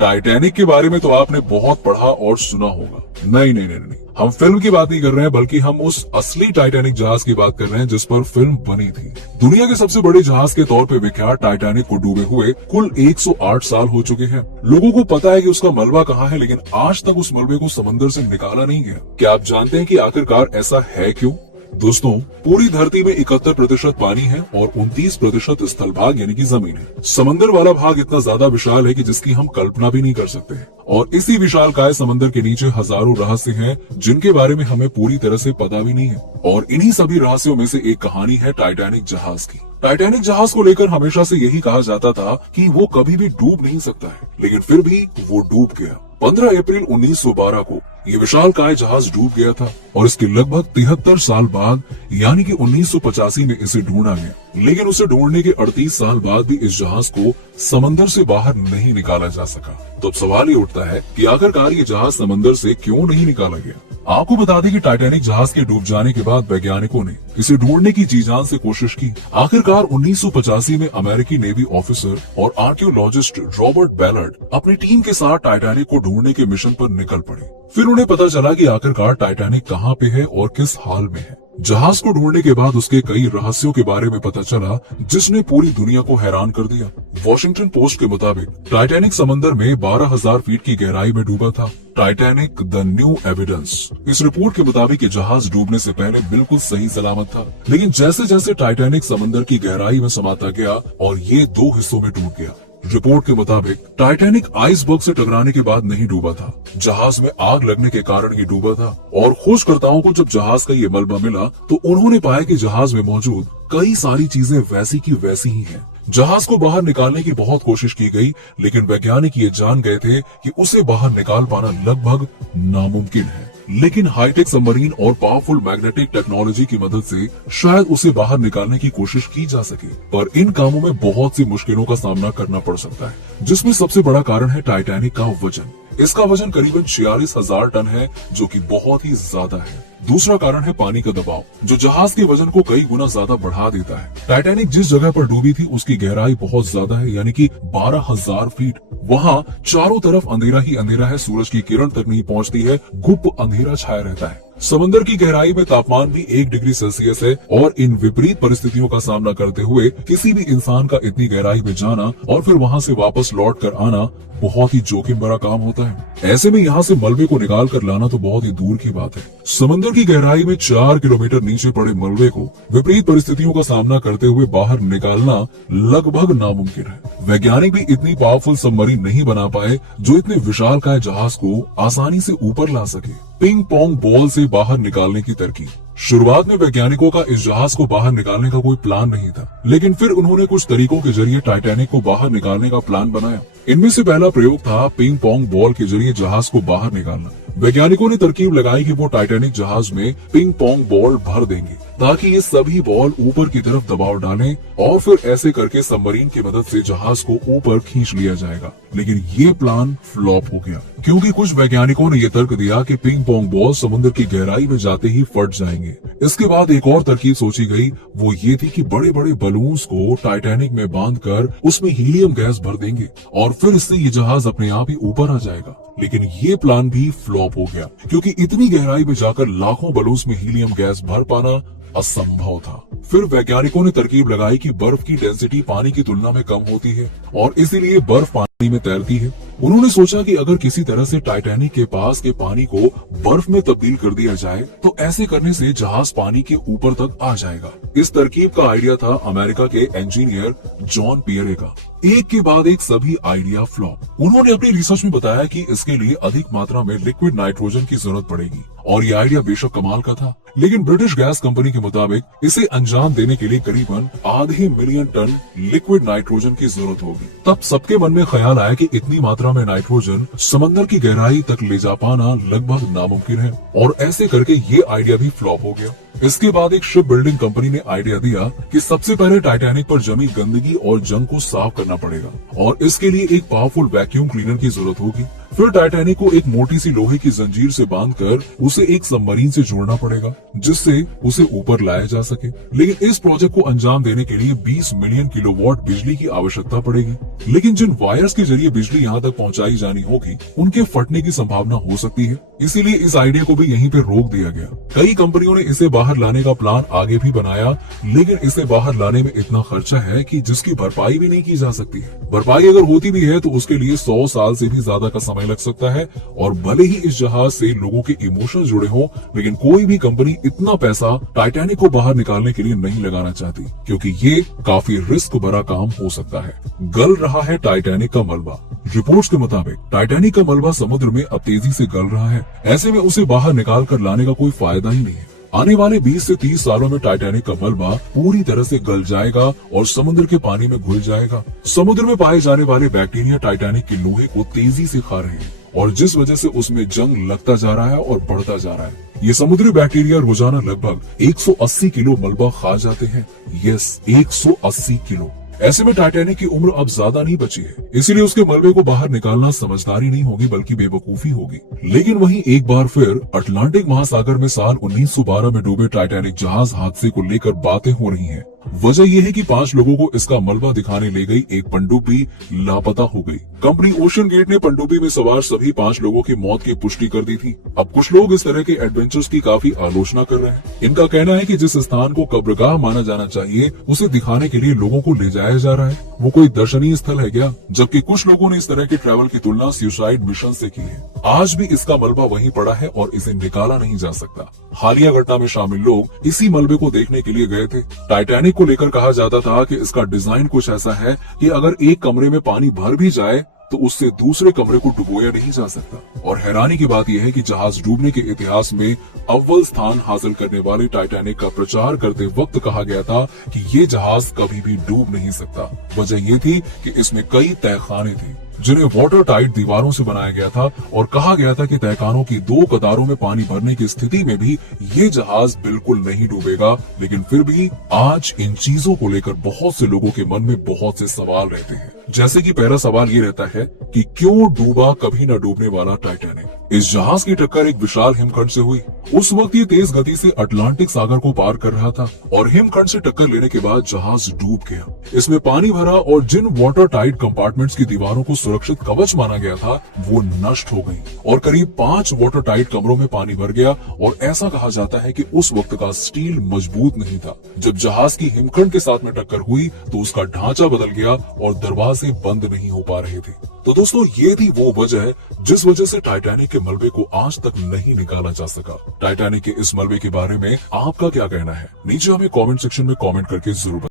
Titanic के बारे में तो आपने बहुत पढ़ा और सुना होगा। नहीं नहीं नहीं नहीं, हम फिल्म की बात नहीं कर रहे हैं, बल्कि हम उस असली टाइटैनिक जहाज की बात कर रहे हैं जिस पर फिल्म बनी थी। दुनिया के सबसे बड़े जहाज के तौर पे विख्यात टाइटैनिक को डूबे हुए कुल 108 साल हो चुके हैं। लोगों को पता है कि उसका मलबा कहाँ है, लेकिन आज तक उस मलबे को समंदर से निकाला नहीं गया। क्या आप जानते हैं कि आखिरकार ऐसा है क्यों? दोस्तों, पूरी धरती में 71% पानी है और 29% स्थल भाग यानी कि जमीन है। समंदर वाला भाग इतना ज्यादा विशाल है कि जिसकी हम कल्पना भी नहीं कर सकते हैं। और इसी विशालकाय समंदर के नीचे हजारों रहस्य हैं जिनके बारे में हमें पूरी तरह से पता भी नहीं है। और इन्हीं सभी रहस्यों में से एक कहानी है टाइटैनिक जहाज की। टाइटैनिक जहाज को लेकर हमेशा से यही कहा जाता था कि वो कभी भी डूब नहीं सकता है, लेकिन फिर भी वो डूब गया। 15 अप्रैल 1912 को ये विशालकाय जहाज डूब गया था और इसके लगभग 73 साल बाद यानी कि 1985 में इसे ढूंढा गया। लेकिन उसे ढूंढने के 38 साल बाद भी इस जहाज को समंदर से बाहर नहीं निकाला जा सका। तो अब सवाल ये उठता है कि आखिरकार ये जहाज समंदर से क्यों नहीं निकाला गया? आपको बता दें कि टाइटैनिक जहाज के डूब जाने के बाद वैज्ञानिकों ने इसे ढूंढने की जी जान से कोशिश की। आखिरकार 1985 में अमेरिकी नेवी ऑफिसर और आर्कियोलॉजिस्ट रॉबर्ट बैलर्ड अपनी टीम के साथ टाइटैनिक को ढूंढने के मिशन पर निकल पड़े। फिर उन्हें पता चला कि आखिरकार टाइटैनिक कहाँ पे है और किस हाल में है। जहाज को ढूंढने के बाद उसके कई रहस्यों के बारे में पता चला जिसने पूरी दुनिया को हैरान कर दिया। वॉशिंगटन पोस्ट के मुताबिक टाइटैनिक समंदर में 12,000 फीट की गहराई में डूबा था। Titanic the new evidence. इस रिपोर्ट के मुताबिक ये जहाज डूबने से पहले बिल्कुल सही सलामत था, लेकिन जैसे जैसे टाइटैनिक समंदर की गहराई में समाता गया और ये 2 हिस्सों में टूट गया। रिपोर्ट के मुताबिक टाइटैनिक आइसबर्ग से टकराने के बाद नहीं डूबा था, जहाज में आग लगने के कारण ये डूबा था। और खोजकर्ताओं को जब जहाज का ये मलबा मिला तो उन्होंने पाया कि जहाज में मौजूद कई सारी चीजें वैसी की वैसी ही हैं। जहाज को बाहर निकालने की बहुत कोशिश की गई, लेकिन वैज्ञानिक ये जान गए थे कि उसे बाहर निकाल पाना लगभग नामुमकिन है। लेकिन हाईटेक सबमरीन और पावरफुल मैग्नेटिक टेक्नोलॉजी की मदद से शायद उसे बाहर निकालने की कोशिश की जा सके, पर इन कामों में बहुत सी मुश्किलों का सामना करना पड़ सकता है, जिसमें सबसे बड़ा कारण है टाइटैनिक का वजन। इसका वजन करीबन 46,000 टन है, जो कि बहुत ही ज्यादा है। दूसरा कारण है पानी का दबाव, जो जहाज के वजन को कई गुना ज्यादा बढ़ा देता है। टाइटैनिक जिस जगह पर डूबी थी उसकी गहराई बहुत ज्यादा है, यानी कि 12,000 फीट। वहाँ चारों तरफ अंधेरा ही अंधेरा है, सूरज की किरण तक नहीं पहुँचती है, गुप्त अंधेरा छाया रहता है। समंदर की गहराई में तापमान भी 1 डिग्री सेल्सियस है और इन विपरीत परिस्थितियों का सामना करते हुए किसी भी इंसान का इतनी गहराई में जाना और फिर वहाँ से वापस लौट कर आना बहुत ही जोखिम भरा काम होता है। ऐसे में यहाँ से मलबे को निकाल कर लाना तो बहुत ही दूर की बात है। समंदर की गहराई में 4 किलोमीटर नीचे पड़े मलबे को विपरीत परिस्थितियों का सामना करते हुए बाहर निकालना लगभग नामुमकिन है। वैज्ञानिक भी इतनी पावरफुल सबमरीन नहीं बना पाए जो इतने विशालकाय जहाज को आसानी से ऊपर ला सके। पिंग पोंग बॉल से बाहर निकालने की तरकीब। शुरुआत में वैज्ञानिकों का इस जहाज को बाहर निकालने का कोई प्लान नहीं था, लेकिन फिर उन्होंने कुछ तरीकों के जरिए टाइटैनिक को बाहर निकालने का प्लान बनाया। इनमें से पहला प्रयोग था पिंग पोंग बॉल के जरिए जहाज को बाहर निकालना। वैज्ञानिकों ने तरकीब लगाई कि वो टाइटैनिक जहाज में पिंग पोंग बॉल भर देंगे ताकि ये सभी बॉल ऊपर की तरफ दबाव डालें और फिर ऐसे करके सबमरीन की मदद से जहाज को ऊपर खींच लिया जाएगा। लेकिन ये प्लान फ्लॉप हो गया, क्योंकि कुछ वैज्ञानिकों ने यह तर्क दिया कि पिंग पोंग बॉल समुद्र की गहराई में जाते ही फट जाएंगे। इसके बाद एक और तरकीब सोची गई, वो ये थी कि बड़े बड़े बलून्स को टाइटैनिक में बांधकर उसमें हीलियम गैस भर देंगे और फिर इससे ये जहाज अपने आप ही ऊपर आ जाएगा। लेकिन ये प्लान भी फ्लॉप हो गया, क्योंकि इतनी गहराई में जाकर लाखों बलून्स में हीलियम गैस भर पाना असंभव था। फिर वैज्ञानिकों ने तरकीब लगाई कि बर्फ की डेंसिटी पानी की तुलना में कम होती है और इसीलिए बर्फ पानी में तैरती है। उन्होंने सोचा कि अगर किसी तरह से टाइटैनिक के पास के पानी को बर्फ में तब्दील कर दिया जाए तो ऐसे करने से जहाज पानी के ऊपर तक आ जाएगा। इस तरकीब का आइडिया था अमेरिका के इंजीनियर जॉन पियरे का। एक के बाद एक सभी आइडिया फ्लॉप। उन्होंने अपनी रिसर्च में बताया कि इसके लिए अधिक मात्रा में लिक्विड नाइट्रोजन की जरूरत पड़ेगी और ये आइडिया बेशक कमाल का था, लेकिन ब्रिटिश गैस कंपनी के मुताबिक इसे अंजाम देने के लिए करीबन ½ मिलियन टन लिक्विड नाइट्रोजन की जरूरत होगी। तब सबके मन में ख्याल आया कि इतनी मात्रा में नाइट्रोजन समंदर की गहराई तक ले जा पाना लगभग नामुमकिन है और ऐसे करके ये आइडिया भी फ्लॉप हो गया। इसके बाद एक शिप बिल्डिंग कंपनी ने आइडिया दिया कि सबसे पहले टाइटैनिक पर जमी गंदगी और जंग को साफ करना पड़ेगा और इसके लिए एक पावरफुल वैक्यूम क्लीनर की जरूरत होगी। फिर टाइटैनिक को एक मोटी सी लोहे की जंजीर से बांधकर उसे एक सबमरीन से जोड़ना पड़ेगा जिससे उसे ऊपर लाया जा सके। लेकिन इस प्रोजेक्ट को अंजाम देने के लिए 20 मिलियन किलोवाट बिजली की आवश्यकता पड़ेगी। लेकिन जिन वायर्स के जरिए बिजली यहाँ तक पहुँचाई जानी होगी उनके फटने की संभावना हो सकती है, इसीलिए इस आइडिया को भी यहीं पे रोक दिया गया। कई कंपनियों ने इसे बाहर लाने का प्लान आगे भी बनाया, लेकिन इसे बाहर लाने में इतना खर्चा है कि जिसकी भरपाई भी नहीं की जा सकती है। भरपाई अगर होती भी है तो उसके लिए 100 साल से भी ज्यादा का समय लग सकता है। और भले ही इस जहाज से लोगों के इमोशन जुड़े हों, लेकिन कोई भी कंपनी इतना पैसा टाइटैनिक को बाहर निकालने के लिए नहीं लगाना चाहती, क्योंकि ये काफी रिस्क भरा काम हो सकता है। गल रहा है टाइटैनिक का मलबा। रिपोर्ट्स के मुताबिक टाइटैनिक का मलबा समुद्र में अब तेजी से गल रहा है। ऐसे में उसे बाहर निकाल कर लाने का कोई फायदा ही नहीं है। आने वाले 20 से 30 सालों में टाइटैनिक का मलबा पूरी तरह से गल जाएगा और समुद्र के पानी में घुल जाएगा। समुद्र में पाए जाने वाले बैक्टीरिया टाइटैनिक के लोहे को तेजी से खा रहे हैं और जिस वजह से उसमें जंग लगता जा रहा है और बढ़ता जा रहा है। ये समुद्री बैक्टीरिया रोजाना लगभग 180 किलो मलबा खा जाते हैं। Yes, 180 kilo. ऐसे में टाइटैनिक की उम्र अब ज्यादा नहीं बची है, इसीलिए उसके मलबे को बाहर निकालना समझदारी नहीं होगी बल्कि बेवकूफी होगी। लेकिन वहीं एक बार फिर अटलांटिक महासागर में साल 1912 में डूबे टाइटैनिक जहाज हादसे को लेकर बातें हो रही हैं। वजह यह है कि 5 लोगों को इसका मलबा दिखाने ले गई एक पनडुब्बी लापता हो गई। कंपनी ओशन गेट ने पनडुब्बी में सवार सभी 5 लोगों की मौत की पुष्टि कर दी थी। अब कुछ लोग इस तरह के एडवेंचर्स की काफी आलोचना कर रहे हैं। इनका कहना है कि जिस स्थान को कब्रगाह माना जाना चाहिए उसे दिखाने के लिए लोगों को ले जाया जा रहा है। वो कोई दर्शनीय स्थल है क्या? जबकि कुछ लोगों ने इस तरह के ट्रैवल की तुलना सुसाइड मिशन से की है। आज भी इसका मलबा वहीं पड़ा है और इसे निकाला नहीं जा सकता। हालिया घटना में शामिल लोग इसी मलबे को देखने के लिए गए थे। टाइटैनिक को लेकर कहा जाता था कि इसका डिजाइन कुछ ऐसा है कि अगर एक कमरे में पानी भर भी जाए तो उससे दूसरे कमरे को डुबोया नहीं जा सकता। और हैरानी की बात यह है कि जहाज डूबने के इतिहास में अव्वल स्थान हासिल करने वाले टाइटैनिक का प्रचार करते वक्त कहा गया था कि ये जहाज कभी भी डूब नहीं सकता। वजह ये थी कि इसमें कई तहखाने थे जिन्हें वाटर टाइट दीवारों से बनाया गया था और कहा गया था कि तहखानों की 2 कतारों में पानी भरने की स्थिति में भी ये जहाज बिल्कुल नहीं डूबेगा। लेकिन फिर भी आज इन चीजों को लेकर बहुत से लोगों के मन में बहुत से सवाल रहते हैं। जैसे कि पहला सवाल ये रहता है कि क्यों डूबा कभी न डूबने वाला टाइटैनिक? इस जहाज की टक्कर एक विशाल हिमखंड से हुई। उस वक्त ये तेज गति से अटलांटिक सागर को पार कर रहा था और हिमखंड से टक्कर लेने के बाद जहाज डूब गया। इसमें पानी भरा और जिन वाटर टाइट कंपार्टमेंट्स की दीवारों को सुरक्षित कवच माना गया था वो नष्ट हो गई और करीब 5 वाटर टाइट कमरों में पानी भर गया। और ऐसा कहा जाता है कि उस वक्त का स्टील मजबूत नहीं था। जब जहाज की हिमखंड के साथ में टक्कर हुई तो उसका ढांचा बदल गया और दरवाजे बंद नहीं हो पा रहे थे। तो दोस्तों, ये थी वो वजह जिस वजह से टाइटैनिक के मलबे को आज तक नहीं निकाला जा सका। टाइटैनिक के इस मलबे के बारे में आपका क्या कहना है? नीचे हमें कमेंट सेक्शन में कमेंट करके जरूर